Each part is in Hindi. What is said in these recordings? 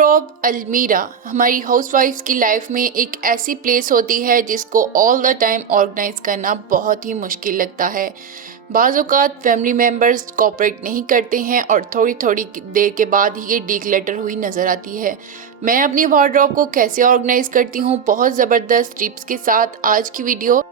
वार्डरोब अलमीरा हमारी हाउसवाइफ्स की लाइफ में एक ऐसी प्लेस होती है जिसको ऑल द टाइम ऑर्गेनाइज करना बहुत ही मुश्किल लगता है। बाज़ औक़ात फैमिली मेम्बर्स कोऑपरेट नहीं करते हैं और थोड़ी थोड़ी देर के बाद ही ये डीक्लटर हुई नज़र आती है। मैं अपनी वार्डरोब को कैसे ऑर्गेनाइज करती हूँ बहुत ज़बरदस्त टिप्स के साथ आज की वीडियो।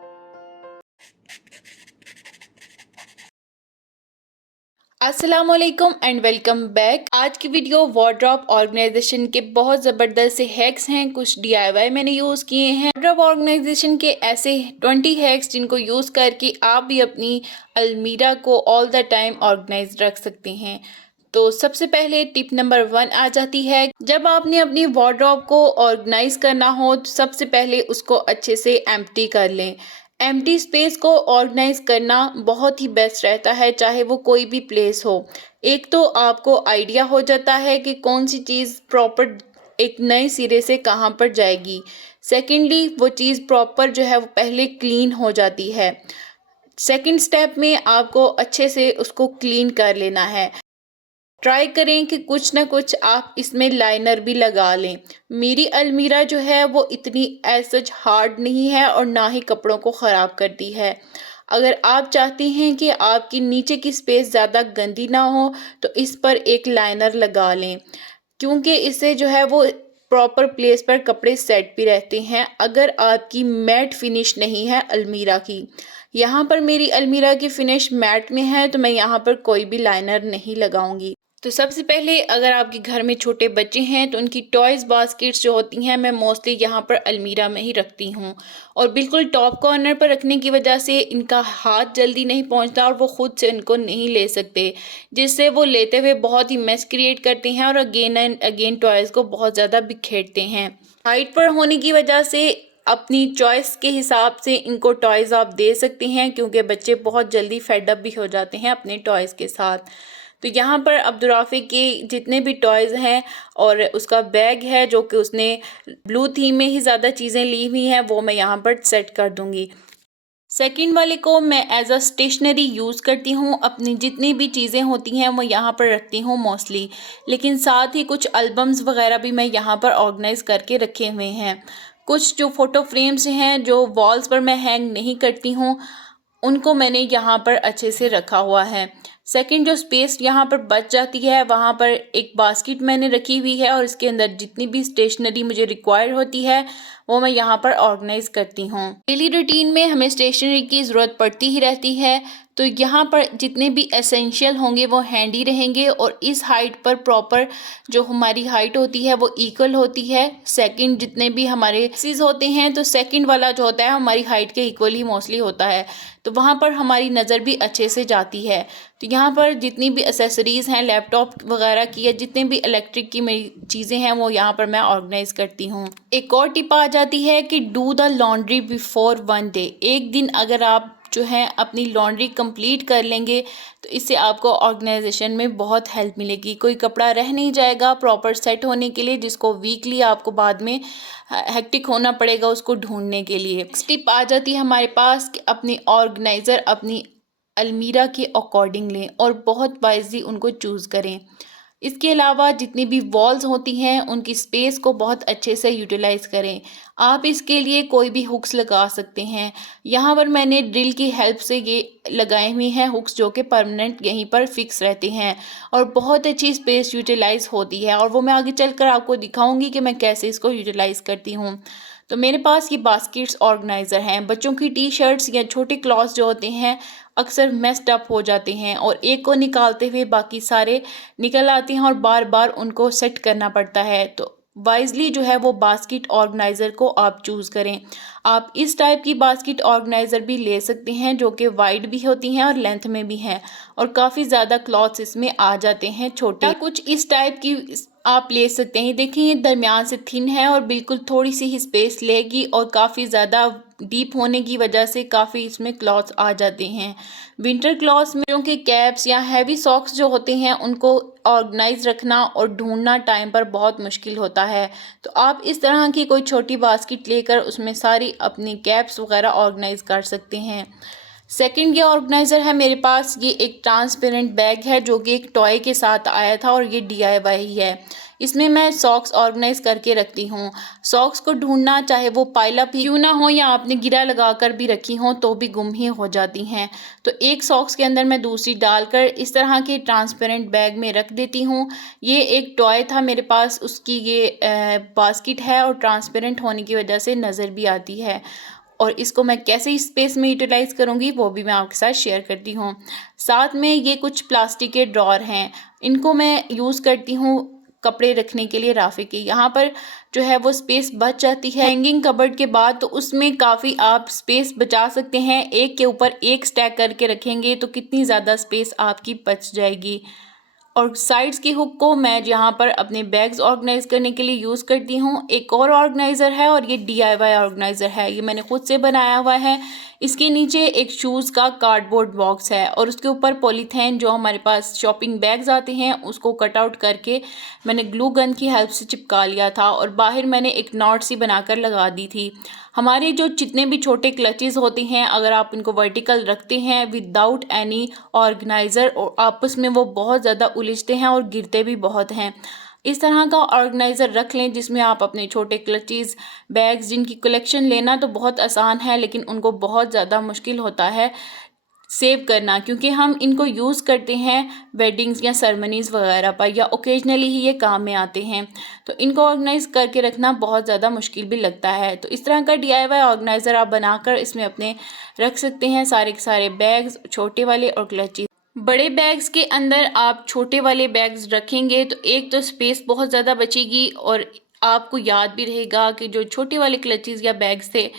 अस्सलामुअलैकुम एंड वेलकम बैक। आज की वीडियो वार्डरोब ऑर्गेनाइजेशन के बहुत ज़बरदस्त से हैक्स हैं, कुछ DIY मैंने यूज़ किए हैं। वार्डरोब ऑर्गेनाइजेशन के ऐसे 20 हैक्स जिनको यूज़ करके आप भी अपनी अलमीरा को ऑल द टाइम ऑर्गेनाइज रख सकते हैं। तो सबसे पहले टिप नंबर 1 आ जाती है। जब आपने अपनी वार्डरोब को ऑर्गेनाइज करना हो तो सबसे पहले उसको अच्छे से एम्प्टी कर लें। एम्प्टी स्पेस को ऑर्गेनाइज करना बहुत ही बेस्ट रहता है, चाहे वो कोई भी प्लेस हो। एक तो आपको आइडिया हो जाता है कि कौन सी चीज़ प्रॉपर एक नए सिरे से कहाँ पर जाएगी। सेकेंडली वो चीज़ प्रॉपर जो है वो पहले क्लीन हो जाती है। सेकंड स्टेप में आपको अच्छे से उसको क्लीन कर लेना है। ट्राई करें कि कुछ ना कुछ आप इसमें लाइनर भी लगा लें। मेरी अलमीरा जो है वो इतनी एज सच हार्ड नहीं है और ना ही कपड़ों को ख़राब करती है। अगर आप चाहती हैं कि आपकी नीचे की स्पेस ज़्यादा गंदी ना हो तो इस पर एक लाइनर लगा लें, क्योंकि इससे जो है वो प्रॉपर प्लेस पर कपड़े सेट भी रहते हैं। अगर आपकी मैट फिनिश नहीं है अलमीरा की, यहाँ पर मेरी अलमीरा की फिनिश मैट में है तो मैं यहाँ पर कोई भी लाइनर नहीं लगाऊंगी। तो सबसे पहले अगर आपके घर में छोटे बच्चे हैं तो उनकी टॉयज़ बास्केट्स जो होती हैं मैं मोस्टली यहाँ पर अलमीरा में ही रखती हूँ, और बिल्कुल टॉप कॉर्नर पर रखने की वजह से इनका हाथ जल्दी नहीं पहुँचता और वो ख़ुद से इनको नहीं ले सकते, जिससे वो लेते हुए बहुत ही मेस क्रिएट करते हैं और अगेन एंड अगेन टॉयज़ को बहुत ज़्यादा बिखेरते हैं। हाइट पर होने की वजह से अपनी चॉइस के हिसाब से इनको टॉयज़ आप दे सकते हैं, क्योंकि बच्चे बहुत जल्दी फेड अप भी हो जाते हैं अपने टॉयज़ के साथ। तो यहाँ पर अब्दुर्राफ़ी के जितने भी टॉयज़ हैं और उसका बैग है जो कि उसने ब्लू थीम में ही ज़्यादा चीज़ें ली हुई हैं वो मैं यहाँ पर सेट कर दूँगी। सेकंड वाले को मैं एज अ स्टेशनरी यूज़ करती हूँ। अपनी जितनी भी चीज़ें होती हैं वो यहाँ पर रखती हूँ मोस्टली, लेकिन साथ ही कुछ एल्बम्स वगैरह भी मैं यहाँ पर ऑर्गेनाइज़ करके रखे हुए हैं। कुछ जो फ़ोटो फ्रेम्स हैं जो वॉल्स पर मैं हैंग नहीं करती हूँ उनको मैंने यहाँ पर अच्छे से रखा हुआ है। सेकंड जो स्पेस यहाँ पर बच जाती है वहाँ पर एक बास्केट मैंने रखी हुई है और इसके अंदर जितनी भी स्टेशनरी मुझे रिक्वायर होती है वो मैं यहाँ पर ऑर्गेनाइज करती हूँ। डेली रूटीन में हमें स्टेशनरी की ज़रूरत पड़ती ही रहती है, तो यहाँ पर जितने भी एसेंशियल होंगे वो हैंडी रहेंगे और इस हाइट पर प्रॉपर जो हमारी हाइट होती है वो इक्वल होती है। सेकंड जितने भी हमारे एक्सिस होते हैं तो सेकंड वाला जो होता है हमारी हाइट के इक्वल ही मोस्टली होता है, तो वहाँ पर हमारी नज़र भी अच्छे से जाती है। तो यहाँ पर जितनी भी एसेसरीज़ हैं लैपटॉप वगैरह की या जितने भी इलेक्ट्रिक की मेरी चीज़ें हैं वो यहाँ पर मैं ऑर्गेनाइज़ करती हूँ। एक और टिप आ जाती है कि do the laundry before 1 day. एक दिन अगर आप जो है अपनी लॉन्ड्री कंप्लीट कर लेंगे तो इससे आपको ऑर्गेनाइजेशन में बहुत हेल्प मिलेगी। कोई कपड़ा रह नहीं जाएगा प्रॉपर सेट होने के लिए, जिसको वीकली आपको बाद में हेक्टिक होना पड़ेगा उसको ढूंढने के लिए। नेक्स्ट टिप आ जाती है हमारे पास कि अपनी ऑर्गेनाइज़र अपनी अलमीरा के अकॉर्डिंग लें और बहुत वाइजली उनको चूज़ करें। इसके अलावा जितनी भी वॉल्स होती हैं उनकी स्पेस को बहुत अच्छे से यूटिलाइज़ करें। आप इसके लिए कोई भी हुक्स लगा सकते हैं। यहाँ पर मैंने ड्रिल की हेल्प से ये लगाए हुए हैं हुक्स जो कि परमानेंट यहीं पर फिक्स रहते हैं और बहुत अच्छी स्पेस यूटिलाइज़ होती है, और वो मैं आगे चलकर आपको दिखाऊंगी कि मैं कैसे इसको यूटिलाइज़ करती हूँ। तो मेरे पास ये बास्केट्स ऑर्गेनाइज़र हैं। बच्चों की टी शर्ट्स या छोटे क्लॉथ्स जो होते हैं अक्सर मेस्ड अप हो जाते हैं और एक को निकालते हुए बाकी सारे निकल आते हैं और बार बार उनको सेट करना पड़ता है। तो वाइजली जो है वो बास्केट ऑर्गेनाइज़र को आप चूज़ करें। आप इस टाइप की बास्केट ऑर्गेनाइज़र भी ले सकते हैं जो कि वाइड भी होती हैं और लेंथ में भी हैं, और काफ़ी ज़्यादा क्लॉथ्स इसमें आ जाते हैं छोटे। कुछ इस टाइप की आप ले सकते हैं। देखिए ये दरमियान से थिन है और बिल्कुल थोड़ी सी ही स्पेस लेगी और काफ़ी ज़्यादा डीप होने की वजह से काफ़ी इसमें क्लॉथ्स आ जाते हैं। विंटर क्लॉथ्स में क्योंकि कैप्स या हैवी सॉक्स जो होते हैं उनको ऑर्गेनाइज रखना और ढूंढना टाइम पर बहुत मुश्किल होता है, तो आप इस तरह की कोई छोटी बास्केट लेकर उसमें सारी अपनी कैप्स वगैरह ऑर्गेनाइज कर सकते हैं। सेकंड ये ऑर्गेनाइज़र है मेरे पास। ये एक ट्रांसपेरेंट बैग है जो कि एक टॉय के साथ आया था और ये DIY ही है। इसमें मैं सॉक्स ऑर्गेनाइज करके रखती हूँ। सॉक्स को ढूंढना, चाहे वो पाइल अप ही क्यों ना हो या आपने गिरा लगा कर भी रखी हो, तो भी गुम ही हो जाती हैं। तो एक सॉक्स के अंदर मैं दूसरी डालकर इस तरह के ट्रांसपेरेंट बैग में रख देती हूँ। ये एक टॉय था मेरे पास, उसकी ये बास्केट है और ट्रांसपेरेंट होने की वजह से नज़र भी आती है। और इसको मैं कैसे स्पेस में यूटिलाइज़ करूँगी वो भी मैं आपके साथ शेयर करती हूँ। साथ में ये कुछ प्लास्टिक के ड्रॉर हैं, इनको मैं यूज़ करती हूँ कपड़े रखने के लिए राफ़े के। यहाँ पर जो है वो स्पेस बच जाती है हैंगिंग कबर्ड के बाद, तो उसमें काफ़ी आप स्पेस बचा सकते हैं। एक के ऊपर एक स्टैक करके रखेंगे तो कितनी ज़्यादा स्पेस आपकी बच जाएगी। और साइड्स की हुक को मैं यहाँ पर अपने बैग्स ऑर्गेनाइज करने के लिए यूज़ करती हूँ। एक और ऑर्गेनाइज़र है और ये DIY ऑर्गेनाइज़र है, ये मैंने खुद से बनाया हुआ है। इसके नीचे एक शूज़ का कार्डबोर्ड बॉक्स है और उसके ऊपर पॉलीथीन जो हमारे पास शॉपिंग बैग्स आते हैं उसको कट आउट करके मैंने ग्लू गन की हेल्प से चिपका लिया था और बाहर मैंने एक नॉट सी बनाकर लगा दी थी। हमारे जो जितने भी छोटे क्लचेस होते हैं, अगर आप इनको वर्टिकल रखते हैं विदाउट एनी ऑर्गेनाइज़र, और आपस में वो बहुत ज़्यादा उलझते हैं और गिरते भी बहुत हैं। इस तरह का ऑर्गेनाइज़र रख लें जिसमें आप अपने छोटे क्लचेस बैग्स, जिनकी कलेक्शन लेना तो बहुत आसान है लेकिन उनको बहुत ज़्यादा मुश्किल होता है सेव करना, क्योंकि हम इनको यूज़ करते हैं वेडिंग्स या सेरेमनीज़ वगैरह पर, या ओकेजनली ही ये काम में आते हैं। तो इनको ऑर्गेनाइज करके रखना बहुत ज़्यादा मुश्किल भी लगता है। तो इस तरह का DIY ऑर्गेनाइज़र आप बनाकर इसमें अपने रख सकते हैं सारे के सारे बैग्स, छोटे वाले और क्लचेस। बड़े बैग्स के अंदर आप छोटे वाले बैग्स रखेंगे तो एक तो स्पेस बहुत ज़्यादा बचेगी और आपको याद भी रहेगा कि जो छोटे वाले क्लचेस या बैग्स थे,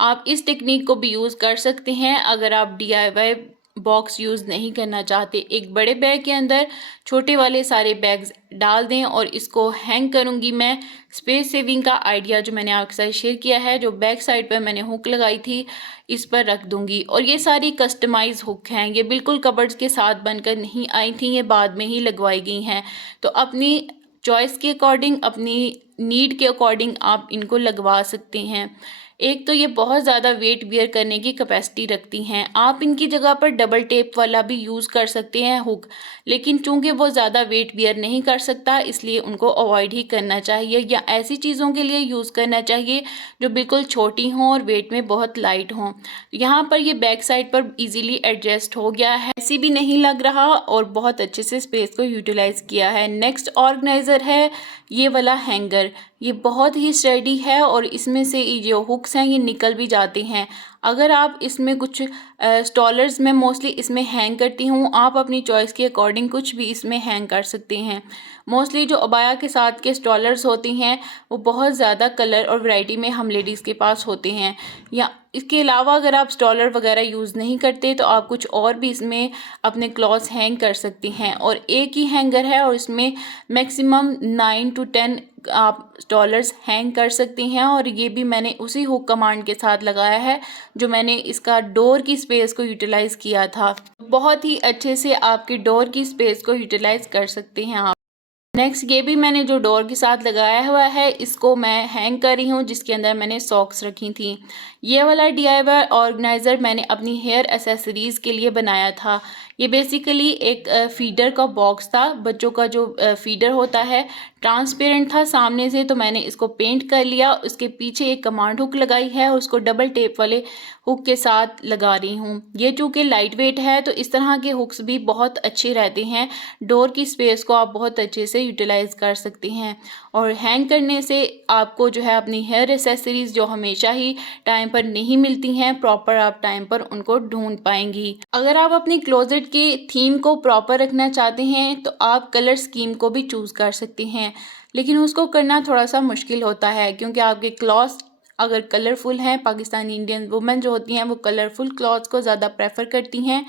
आप इस टेक्निक को भी यूज़ कर सकते हैं अगर आप DIY बॉक्स यूज़ नहीं करना चाहते। एक बड़े बैग के अंदर छोटे वाले सारे बैग्स डाल दें और इसको हैंग करूँगी मैं। स्पेस सेविंग का आइडिया जो मैंने आपके साथ शेयर किया है, जो बैक साइड पर मैंने हुक लगाई थी, इस पर रख दूँगी। और ये सारी कस्टमाइज़ हुक हैं, ये बिल्कुल कबर्ड्स के साथ बनकर नहीं आई थी, ये बाद में ही लगवाई गई हैं। तो अपनी चॉइस के अकॉर्डिंग, अपनी नीड के अकॉर्डिंग आप इनको लगवा सकते हैं। एक तो ये बहुत ज़्यादा वेट बियर करने की कैपेसिटी रखती हैं। आप इनकी जगह पर डबल टेप वाला भी यूज़ कर सकते हैं हुक, लेकिन चूंकि वो ज़्यादा वेट बियर नहीं कर सकता इसलिए उनको अवॉइड ही करना चाहिए, या ऐसी चीज़ों के लिए यूज़ करना चाहिए जो बिल्कुल छोटी हों और वेट में बहुत लाइट हों। यहाँ पर ये बैक साइड पर इजीली एडजस्ट हो गया है, ऐसी भी नहीं लग रहा और बहुत अच्छे से स्पेस को यूटिलाइज़ किया है। नेक्स्ट ऑर्गेनाइज़र है ये वाला हैंगर। ये बहुत ही स्टडी है और इसमें से जो हुक्स हैं ये निकल भी जाते हैं। अगर आप इसमें कुछ स्टॉलर्स में मोस्टली इसमें हैंग करती हूँ, आप अपनी चॉइस के अकॉर्डिंग कुछ भी इसमें हैंग कर सकते हैं। मोस्टली जो अबाया के साथ के स्टॉलर्स होती हैं वो बहुत ज़्यादा कलर और वैरायटी में हम लेडीज़ के पास होते हैं। या इसके अलावा अगर आप स्टॉलर वगैरह यूज़ नहीं करते तो आप कुछ और भी इसमें अपने क्लॉथ्स हैंग कर सकती हैं। और एक ही हैंगर है और इसमें मैक्सिमम 9 to 10 आप डॉलर्स हैंग कर सकती हैं। और ये भी मैंने उसी हुक कमांड के साथ लगाया है जो मैंने इसका डोर की स्पेस को यूटिलाइज़ किया था। बहुत ही अच्छे से आपकी डोर की स्पेस को यूटिलाइज़ कर सकते हैं आप। नेक्स्ट ये भी मैंने जो डोर के साथ लगाया हुआ है इसको मैं हैंग कर रही हूँ, जिसके अंदर मैंने सॉक्स रखी थी। ये वाला DIY ऑर्गेनाइज़र मैंने अपनी हेयर एसेसरीज़ के लिए बनाया था। ये बेसिकली एक फीडर का बॉक्स था, बच्चों का जो फीडर होता है, ट्रांसपेरेंट था सामने से, तो मैंने इसको पेंट कर लिया। उसके पीछे एक कमांड हुक लगाई है और उसको डबल टेप वाले हुक के साथ लगा रही हूँ। ये चूँकि लाइट वेट है तो इस तरह के हुक्स भी बहुत अच्छे रहते हैं, डोर की स्पेस को आप बहुत अच्छे से यूटिलाइज़ कर सकते हैं। और हैंग करने से आपको जो है अपनी हेयर एसेसरीज़ जो हमेशा ही टाइम पर नहीं मिलती हैं, प्रॉपर आप टाइम पर उनको ढूंढ पाएंगी। अगर आप अपनी क्लोजेट के थीम को प्रॉपर रखना चाहते हैं तो आप कलर स्कीम को भी चूज़ कर सकते हैं, लेकिन उसको करना थोड़ा सा मुश्किल होता है क्योंकि आपके क्लॉथ्स अगर कलरफुल हैं, पाकिस्तानी इंडियन वुमेन जो होती हैं वो कलरफुल क्लॉथ्स को ज़्यादा प्रेफर करती हैं।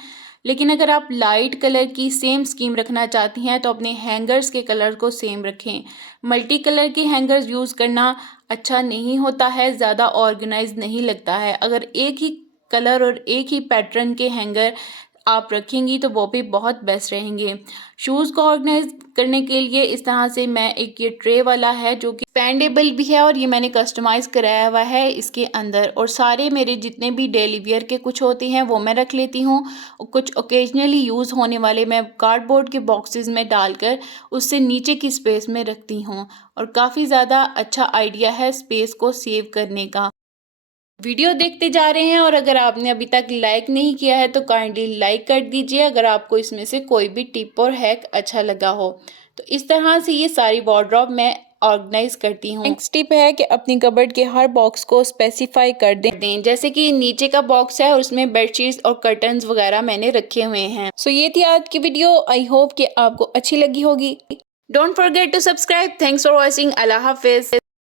लेकिन अगर आप लाइट कलर की सेम स्कीम रखना चाहती हैं तो अपने हैंगर्स के कलर को सेम रखें। मल्टी कलर के हैंगर्स यूज़ करना अच्छा नहीं होता है, ज़्यादा ऑर्गेनाइज नहीं लगता है। अगर एक ही कलर और एक ही पैटर्न के हैंगर आप रखेंगी तो वो भी बहुत बेस्ट रहेंगे। शूज़ को ऑर्गेनाइज करने के लिए इस तरह से मैं एक ये ट्रे वाला है जो कि एक्सपेंडेबल भी है और ये मैंने कस्टमाइज कराया हुआ है इसके अंदर, और सारे मेरे जितने भी डेली वियर के कुछ होते हैं वो मैं रख लेती हूँ। कुछ ओकेजनली यूज़ होने वाले मैं कार्डबोर्ड के बॉक्सेस में डालकर उससे नीचे की स्पेस में रखती हूँ, और काफ़ी ज़्यादा अच्छा आइडिया है स्पेस को सेव करने का। वीडियो देखते जा रहे हैं और अगर आपने अभी तक लाइक नहीं किया है तो काइंडली लाइक कर दीजिए अगर आपको इसमें से कोई भी टिप और हैक अच्छा लगा हो। तो इस तरह से ये सारी वार्डरोब मैं ऑर्गेनाइज करती हूँ। नेक्स्ट टिप है कि अपनी कबर्ड के हर बॉक्स को स्पेसिफाई कर दें। जैसे कि नीचे का बॉक्स है और उसमें बेडशीट्स और कर्टन्स वगैरह मैंने रखे हुए हैं। सो ये थी आज की वीडियो, आई होप कि आपको अच्छी लगी होगी। Don't forget to subscribe. Thanks for watching. अल्लाह हाफिज।